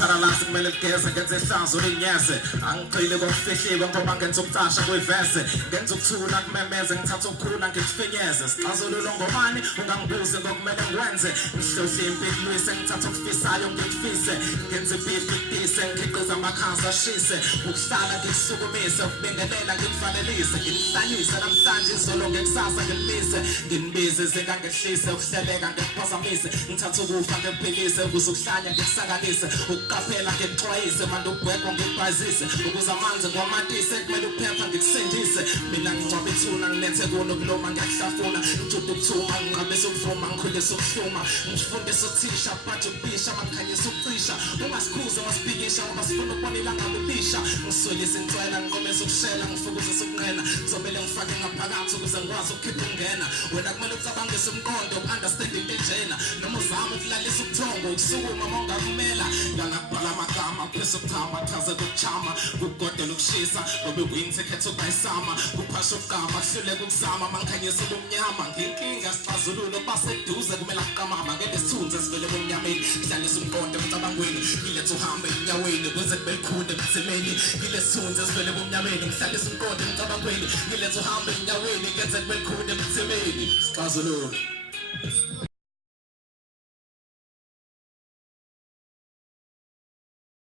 Parallax kumele ligeze ngenze ihlanzo linyeze angigxile kokufihliwe ngoba ngenza ukucasha kwivese ngenza ukuthula kumemeze ngithatha ukukhula ngikufinyeze sixazululo ngobani ungangibuze ngokumele ngikwenze ngihlohla impilo lwise ngithatha okufisayo ngikufise ngenza ibhibhidise ngikhiqiza amakhansi ashise ukuhlala ngikusukumise ukubingelela ngikufanelise nginihlanyise namhlanje izolo ngekusasa ngilimise nginibize zingangehlise ukuhleleka ngikuphazamise ngithatha ukufa ngikuphilise ukuze ukuhlanya ngikusakalise uqaphela ngexwayise manje ugwegwa ngibhazise ukuze amanzi kwamatise kumele uphepha ngikusindise mina ngicwaba ithuna nginethe kuno kuloma ngiyahlafuna ngijuda ukuthuma nginqabisa ukuvuma ngikhulisa ukuhluma ngifundisa uthisha bathi ubisha mangikhanyisa ukucisha ungasikhuze masibhikisha ngoba sifuna ukubona ilanga libisha ngiswelisa inswela ngiqomesa ukushela ngifukuzisa ukunqena ngizomele ngifake ngaphakathi ukuze ngikwazi ukukhipha ukungena wena kumele ucabangise umqondo uku-understand into enjena noma uzama ukulalisa ubuthongo ukusukuma uma ungavumela ngangakubhala amagama phisa ukuchama chaze kukuchama kukugodela ukushisa ngoba iwings ekhetha ukuyisama kuphasha ukugama kuhluleka ukusama mangikhanyisa ubumnyama nginkinga sixazululo baseduze kumele akuqamama ngeke sithunze sivele ebumnyameni hlalisa umqondo emcabangweni ngiletha uhambe enyaweni kuze kube likhunde emthimeni ngilesithunze sivele ebumnyameni ngihlalisa umqondo emcabangweni ngiletha uhambe enyaweni kenze kube likhunde emthimeni sixazululo